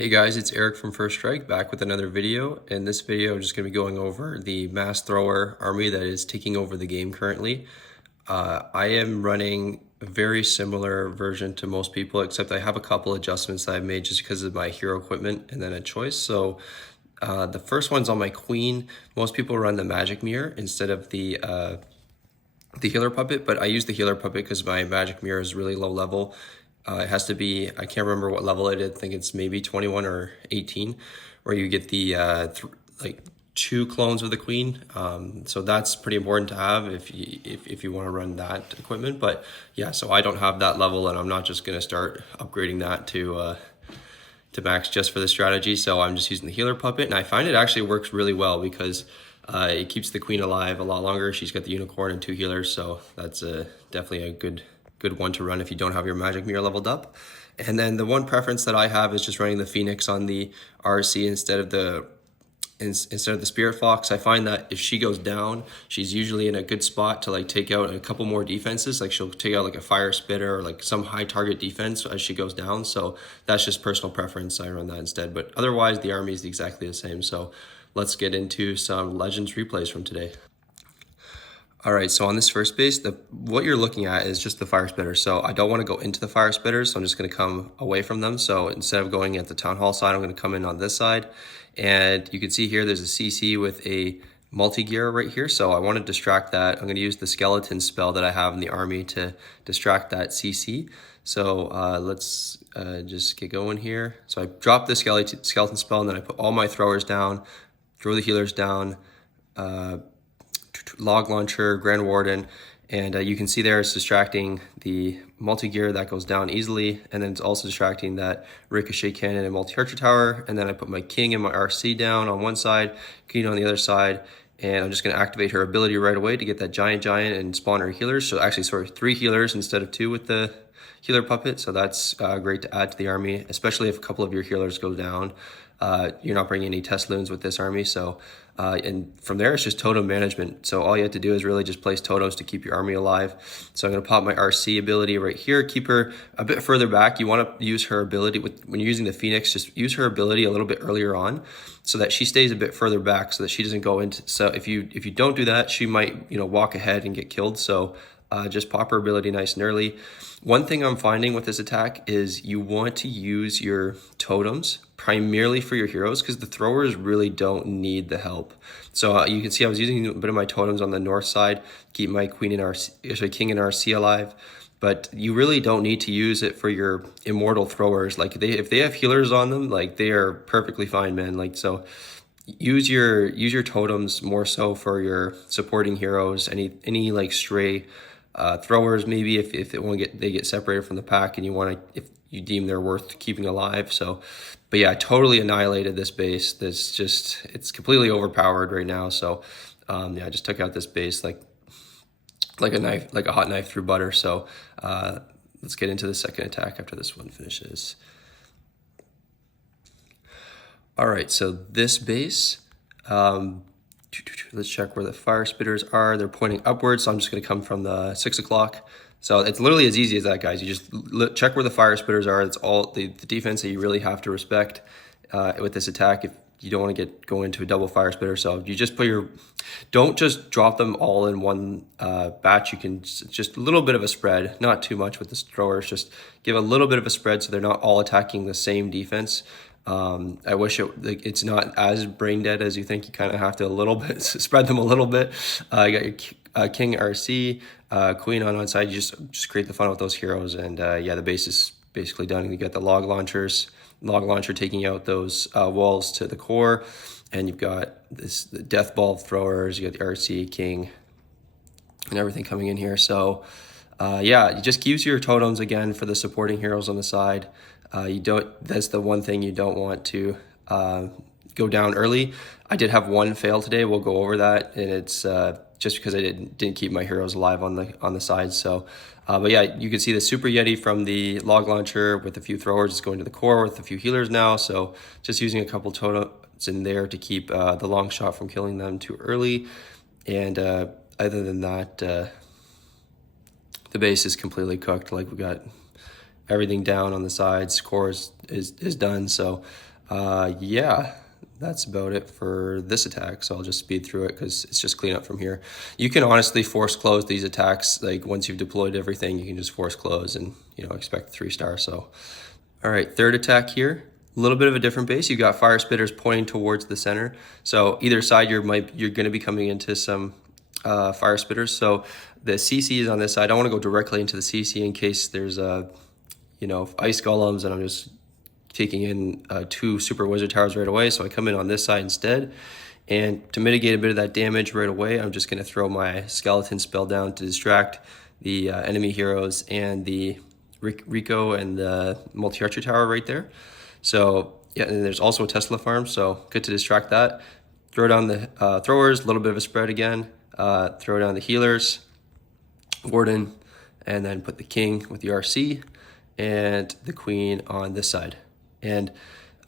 Hey guys, it's Eric from First Strike back with another video. In this video, I'm just going to be going over the mass thrower army that is taking over the game currently. I am running a very similar version to most people, except I have a couple adjustments that I've made just because of my hero equipment and then a choice. So the first one's on my queen. Most people run the magic mirror instead of the healer puppet, but I use the healer puppet because my magic mirror is really low level. It has to be, I can't remember what level it is. I think it's maybe 21 or 18, where you get the like 2 clones of the queen. So that's pretty important to have if you want to run that equipment. But yeah, so I don't have that level, and I'm not just going to start upgrading that to max just for the strategy. So I'm just using the healer puppet, and I find it actually works really well because it keeps the queen alive a lot longer. She's got the unicorn and 2 healers, so that's definitely a good one to run if you don't have your magic mirror leveled up. And then the one preference that I have is just running the Phoenix on the RC instead of the Spirit Fox. I find that if she goes down, she's usually in a good spot to like take out a couple more defenses. Like she'll take out like a fire spitter or like some high target defense as she goes down. So that's just personal preference. I run that instead. But otherwise, the army is exactly the same. So let's get into some Legends replays from today. All right, so on this first base, what you're looking at is just the fire spitters. So I don't want to go into the fire spitters, so I'm just going to come away from them. So instead of going at the town hall side, I'm going to come in on this side. And you can see here there's a CC with a multi-gear right here. So I want to distract that. I'm going to use the skeleton spell that I have in the army to distract that CC. So let's just get going here. So I drop the skeleton spell, and then I put all my throwers down, throw the healers down, log launcher, Grand Warden, and you can see there it's distracting the multi-gear that goes down easily, and then it's also distracting that ricochet cannon and multi-archer tower. And then I put my king and my RC down on one side, queen on the other side, and I'm just going to activate her ability right away to get that giant and spawn her healers. So actually, sorry, 3 healers instead of 2 with the healer puppet. So that's great to add to the army, especially if a couple of your healers go down. You're not bringing any test loons with this army. So and from there, it's just totem management. So all you have to do is really just place totems to keep your army alive. So I'm going to pop my RC ability right here, keep her a bit further back. You want to use her ability when you're using the Phoenix, just use her ability a little bit earlier on so that she stays a bit further back so that she doesn't go into, so if you don't do that, she might, walk ahead and get killed. So just pop her ability nice and early. One thing I'm finding with this attack is you want to use your totems primarily for your heroes because the throwers really don't need the help. So you can see I was using a bit of my totems on the north side, keep my queen and RC, king and RC alive. But you really don't need to use it for your immortal throwers. Like if they have healers on them, like they are perfectly fine, man. Like so. Use your totems more so for your supporting heroes. Any like stray throwers, maybe if they get separated from the pack and you want to, if you deem they're worth keeping alive. So, but yeah, I totally annihilated this base. It's completely overpowered right now. So yeah, I just took out this base like a knife, like a hot knife through butter. So let's get into the second attack after this one finishes. All right, so this base, let's check where the fire spitters are. They're pointing upwards, so I'm just going to come from the 6 o'clock. So it's literally as easy as that, guys. You just check where the fire spitters are. It's all the defense that you really have to respect with this attack if you don't want to go into a double fire spitter. So you just don't just drop them all in one batch. You can just a little bit of a spread, not too much with the throwers. Just give a little bit of a spread so they're not all attacking the same defense. I wish it's not as brain dead as you think. You kind of have to a little bit spread them a little bit. You got your king RC, queen on one side. You just create the fun with those heroes, and yeah, the base is basically done. You got the log launcher taking out those walls to the core, and you've got the death ball throwers. You got the RC king and everything coming in here. So yeah, you just use your totems again for the supporting heroes on the side. That's the one thing you don't want to go down early. I did have one fail today. We'll go over that, and it's just because I didn't keep my heroes alive on the sides. So, but yeah, you can see the Super Yeti from the log launcher with a few throwers. It's going to the core with a few healers now. So just using a couple totems in there to keep the long shot from killing them too early. And other than that, the base is completely cooked. Like we got everything down on the sides, core is done. So Yeah, that's about it for this attack. So I'll just speed through it because it's just cleanup from here. You can honestly force close these attacks. Like once you've deployed everything, you can just force close and, you know, expect 3-star. So, all right, third attack here. A little bit of a different base. You got fire spitters pointing towards the center. So either side, you're going to be coming into some fire spitters. So the CC is on this side. I don't want to go directly into the CC in case there's you know, ice golems, and I'm just taking in 2 super wizard towers right away. So I come in on this side instead. And to mitigate a bit of that damage right away, I'm just going to throw my skeleton spell down to distract the enemy heroes and the Rico and the multi-archer tower right there. So yeah, and there's also a Tesla farm, so good to distract that. Throw down the throwers, a little bit of a spread again. Throw down the healers, warden, and then put the king with the RC and the queen on this side. And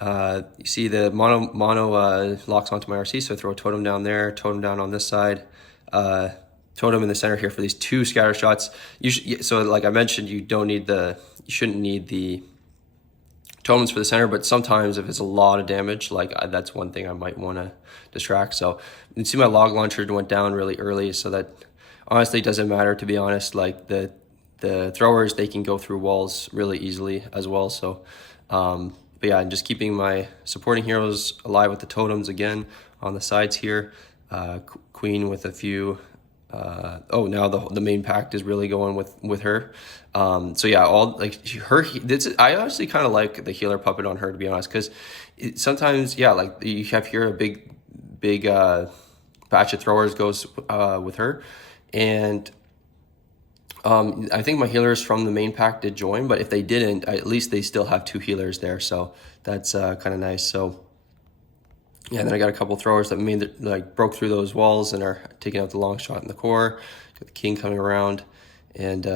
you see the mono locks onto my RC, so I throw a totem down there, totem down on this side, totem in the center here for these 2 scatter shots. So like I mentioned, you shouldn't need the totems for the center, but sometimes if it's a lot of damage, like that's one thing I might want to distract. So you can see my log launcher went down really early, so that honestly doesn't matter, to be honest. Like the throwers, they can go through walls really easily as well. So but yeah, I'm just keeping my supporting heroes alive with the totems again on the sides here. Queen with a few. Oh, now the main pact is really going with her. So yeah, all like her. I honestly kind of like the healer puppet on her, to be honest, because sometimes, yeah, like you have here a big batch of throwers goes with her, and I think my healers from the main pack did join, but if they didn't, at least they still have 2 healers there, so that's kind of nice. So yeah, and then I got a couple throwers that broke through those walls and are taking out the long shot in the core. Got the king coming around, and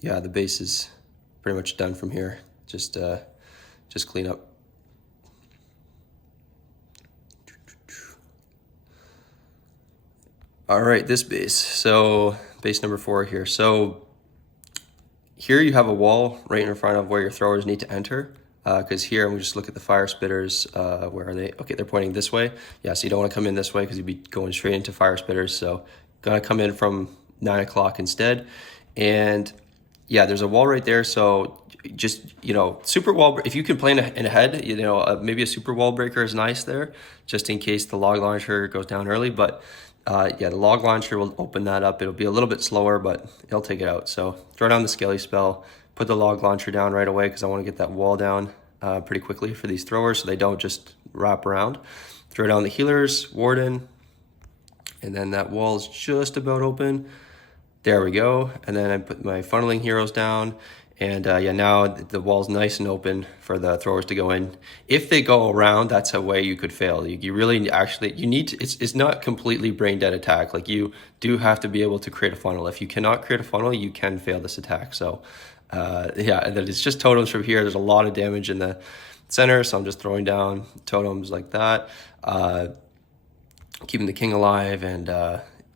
yeah, the base is pretty much done from here. Just clean up. All right, this base. So base number 4 here. So here you have a wall right in front of where your throwers need to enter. Because here, we just look at the fire spitters. Where are they? Okay, they're pointing this way. Yeah, so you don't want to come in this way because you'd be going straight into fire spitters. So gotta come in from 9 o'clock instead. And yeah, there's a wall right there. So just, you know, super wall, if you can play in ahead, you know, maybe a super wall breaker is nice there, just in case the log launcher goes down early. But yeah, the log launcher will open that up. It'll be a little bit slower, but it'll take it out. So throw down the skelly spell, put the log launcher down right away because I want to get that wall down pretty quickly for these throwers so they don't just wrap around. Throw down the healers, warden, and then that wall is just about open. There we go. And then I put my funneling heroes down. And yeah, now the wall's nice and open for the throwers to go in. If they go around, that's a way you could fail. You really actually, you need to, it's not completely brain dead attack. Like you do have to be able to create a funnel. If you cannot create a funnel, you can fail this attack. So yeah, and then it's just totems from here. There's a lot of damage in the center. So I'm just throwing down totems like that, keeping the king alive. And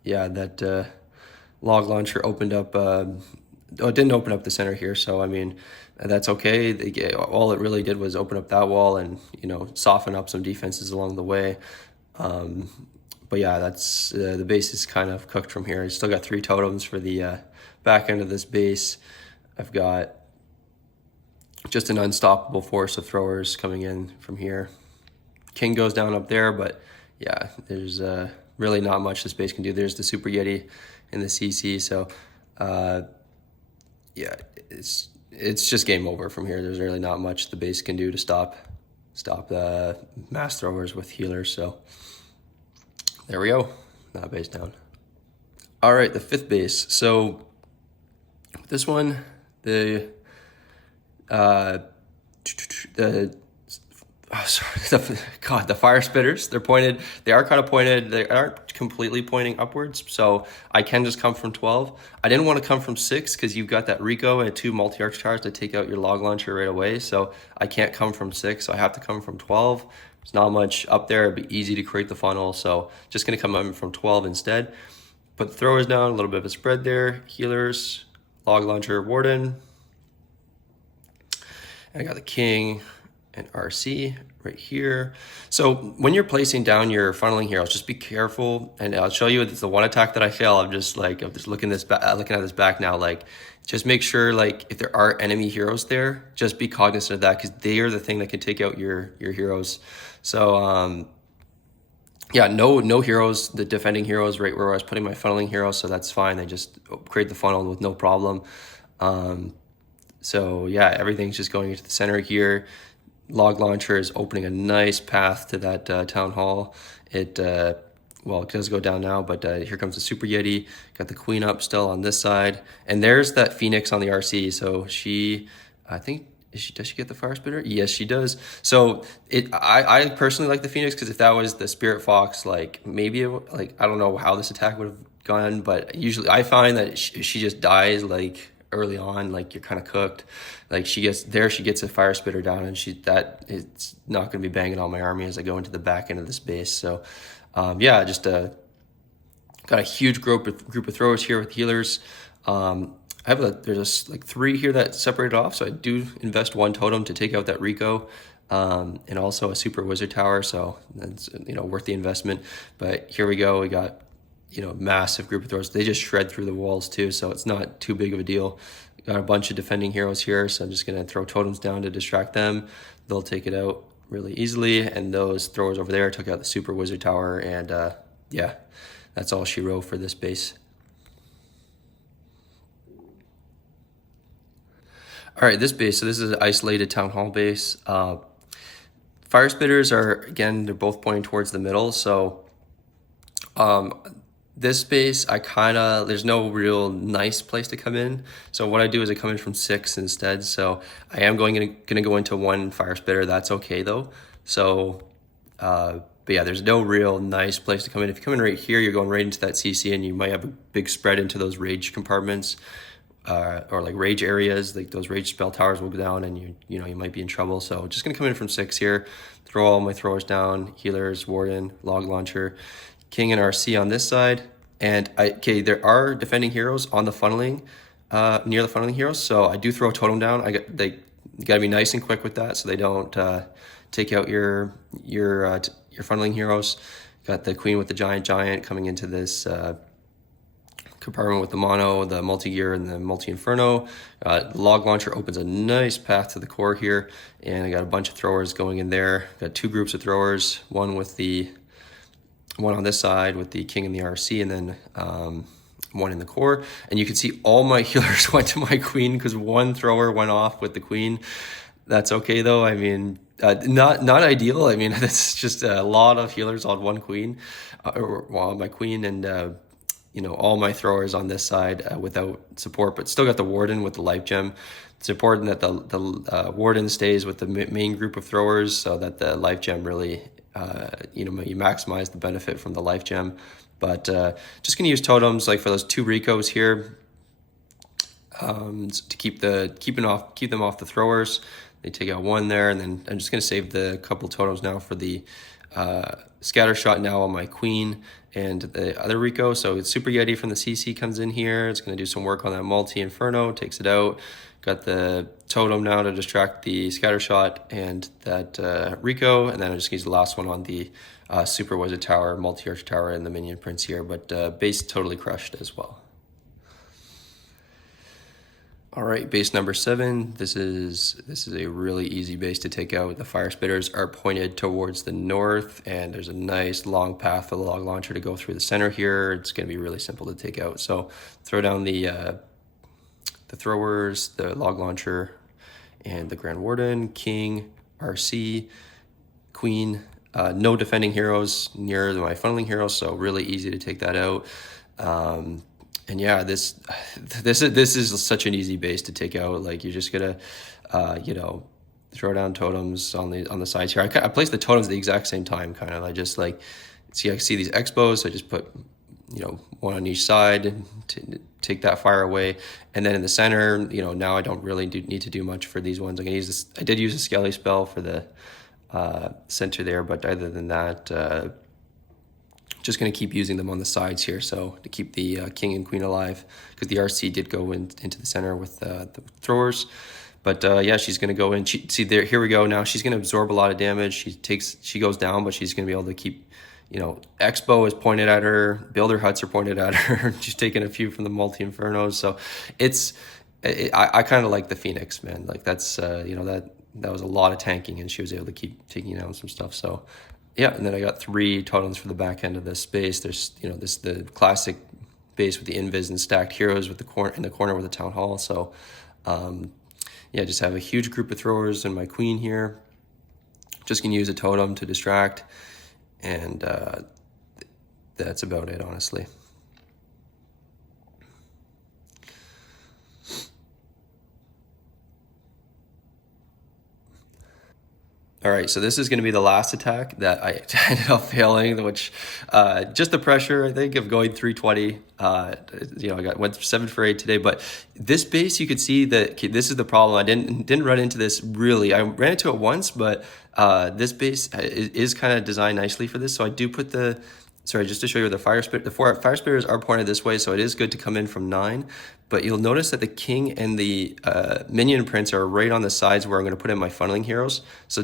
yeah, that log launcher opened up, it didn't open up the center here, so I mean, that's okay. All it really did was open up that wall and, you know, soften up some defenses along the way. But yeah, that's the base is kind of cooked from here. I still got 3 totems for the back end of this base. I've got just an unstoppable force of throwers coming in from here. King goes down up there, but yeah, there's really not much this base can do. There's the Super Yeti in the CC, so yeah, it's just game over from here. There's really not much the base can do to stop the mass throwers with healers. So there we go, that base down. All right, the 5th base. So this one, the fire spitters, they're pointed, they are kind of pointed, they aren't completely pointing upwards, so I can just come from 12. I didn't want to come from 6 because you've got that Rico and 2 multi-arch towers to take out your log launcher right away, so I can't come from 6, so I have to come from 12. There's not much up there, it'd be easy to create the funnel, so just going to come in from 12 instead. Put the throwers down, a little bit of a spread there, healers, log launcher, warden, and I got the king and RC right here. So when you're placing down your funneling heroes, just be careful. And I'll show you it's the one attack that I fail. I'm just looking at this back now. Like, just make sure like if there are enemy heroes there, just be cognizant of that because they are the thing that can take out your heroes. So yeah, no heroes, the defending heroes right where I was putting my funneling heroes, so that's fine. They just create the funnel with no problem. So yeah, everything's just going into the center here. Log launcher is opening a nice path to that town hall. Well, it does go down now, but here comes the Super Yeti. Got the queen up still on this side. And there's that Phoenix on the RC. So she, I think, does she get the fire spitter? Yes, she does. So I personally like the Phoenix because if that was the Spirit Fox, like maybe, I don't know how this attack would have gone, but usually I find that she just dies like early on, like you're kind of cooked. Like she gets a fire spitter down, and it's not going to be banging on my army as I go into the back end of this base. So yeah, just got a huge group of throwers here with healers. There's like 3 here that separated off, so I do invest 1 totem to take out that Rico, and also a super wizard tower, so that's worth the investment. But here we go, we got massive group of throwers. They just shred through the walls too, so it's not too big of a deal. Got a bunch of defending heroes here, so I'm just gonna throw totems down to distract them. They'll take it out really easily, and those throwers over there took out the super wizard tower, and yeah, that's all she wrote for this base. All right, this base, so this is an isolated town hall base. Fire spitters are, again, they're both pointing towards the middle, so this base, there's no real nice place to come in. So what I do is I come in from 6 instead. So I am gonna go into 1 fire spitter. That's okay though. So, but yeah, there's no real nice place to come in. If you come in right here, you're going right into that CC, and you might have a big spread into those rage compartments, or like rage areas. Like those rage spell towers will go down, and you might be in trouble. So just gonna come in from 6 here, throw all my throwers down, healers, warden, log launcher, king and RC on this side. And there are defending heroes on the funneling, near the funneling heroes. So I do throw a totem down. You gotta be nice and quick with that, so they don't take out your funneling heroes. Got the queen with the giant coming into this compartment with the mono, the multi-gear, and the multi-inferno. The log launcher opens a nice path to the core here, and I got a bunch of throwers going in there. Got 2 groups of throwers, one on this side with the king and the RC, and then 1 in the core. And you can see all my healers went to my queen because 1 thrower went off with the queen. That's okay though. I mean, not ideal. I mean, that's just a lot of healers on 1 queen, on my queen, and all my throwers on this side without support, but still got the warden with the life gem. It's important that the warden stays with the main group of throwers so that the life gem really, you maximize the benefit from the life gem. But just gonna use totems like for those 2 Ricos here, to keep them off the throwers. They take out 1 there, and then I'm just gonna save the couple totems now for the scatter shot now on my queen and the other Rico. So it's Super Yeti from the CC comes in here. It's gonna do some work on that multi-inferno, takes it out. Got the totem now to distract the scatter shot and that Rico, and then I just use the last one on the super wizard tower, multi-archer tower, and the minion prince here. But base totally crushed as well. All right, base number 7. This is a really easy base to take out. The fire spitters are pointed towards the north, and there's a nice long path for the log launcher to go through the center here. It's going to be really simple to take out. So throw down the throwers, the log launcher, and the grand warden, king, RC, queen. No defending heroes near my funneling heroes, so really easy to take that out. And yeah, this is such an easy base to take out. Like you're just gonna, throw down totems on the sides here. I place the totems at the exact same time, kind of. I just I see these expos, so I just put, 1 on each side to take that fire away. And then in the center, now I don't really need to do much for these ones. I can use this. I did use a Skelly spell for the center there, but other than that, just going to keep using them on the sides here, so to keep the king and queen alive, because the RC did go into the center with the throwers. But yeah, she's gonna go in. See there, here we go. Now she's gonna absorb a lot of damage. She goes down, but she's gonna be able to keep. Expo is pointed at her. Builder huts are pointed at her. She's taking a few from the multi infernos. So it's, I kind of like the Phoenix, man. Like that's that was a lot of tanking, and she was able to keep taking down some stuff. So yeah, and then I got 3 totems for the back end of this base. There's the classic base with the invis and stacked heroes with in the corner with the town hall. So yeah, just have a huge group of throwers and my queen here. Just gonna use a totem to distract, and that's about it, honestly. All right, so this is going to be the last attack that I ended up failing, which just the pressure, I think, of going 320. Went 7 for 8 today, but this base, you could see that this is the problem. I didn't run into this really. I ran into it once, but this base is kind of designed nicely for this. So I do put sorry, just to show you the fire spirit. The 4 fire spirits are pointed this way, so it is good to come in from 9. But you'll notice that the king and the minion prince are right on the sides where I'm going to put in my funneling heroes. So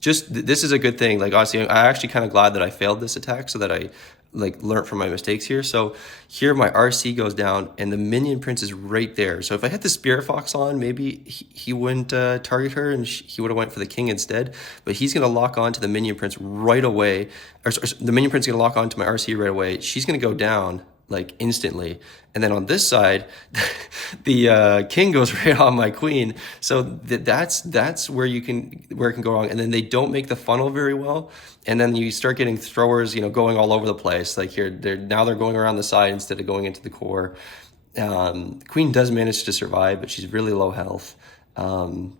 this is a good thing. Like, honestly, I'm actually kind of glad that I failed this attack so that I learned from my mistakes here. So here my RC goes down and the minion prince is right there. So if I had the spirit fox on, maybe he wouldn't target her, and he would have went for the king instead. But he's going to lock on to the minion prince right away. Or the minion prince is going to lock on to my RC right away. She's going to go down like instantly, and then on this side the king goes right on my queen. So that's where it can go wrong. And then they don't make the funnel very well, and then you start getting throwers going all over the place. Like here, now they're going around the side instead of going into the core. Queen does manage to survive, but she's really low health. Log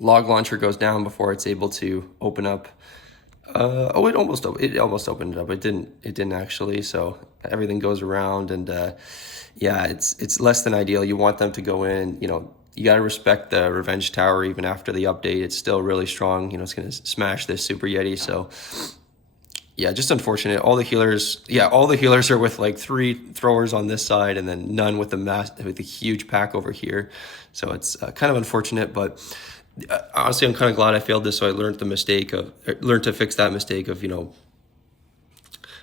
launcher goes down before it's able to open up. It almost opened it up. It didn't actually. So everything goes around, and yeah, it's less than ideal. You want them to go in. You got to respect the revenge tower even after the update. It's still really strong. It's going to smash this super yeti. So yeah, just unfortunate. All the healers are with like 3 throwers on this side, and then none with the huge pack over here. So it's kind of unfortunate, but honestly, I'm kind of glad I failed this, so I learned to fix that mistake of,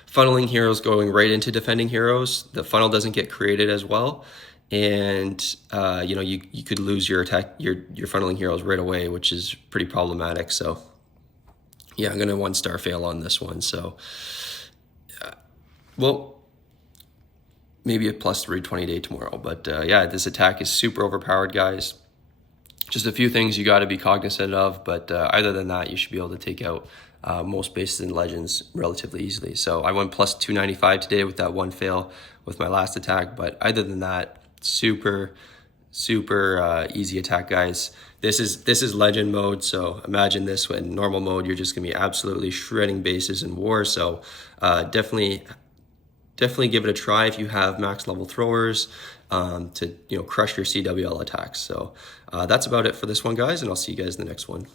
funneling heroes going right into defending heroes. The funnel doesn't get created as well, and you could lose your funneling heroes right away, which is pretty problematic. So yeah, I'm gonna 1-star fail on this one. So well, maybe a plus 320 day tomorrow, but yeah, this attack is super overpowered, guys. Just a few things you got to be cognizant of, but other than that, you should be able to take out most bases and legends relatively easily. So I went plus 295 today with that 1 fail with my last attack, but other than that, super easy attack, guys. This is legend mode, so imagine this when normal mode, you're just gonna be absolutely shredding bases in war. So definitely give it a try if you have max level throwers to crush your CWL attacks. So that's about it for this one, guys, and I'll see you guys in the next one.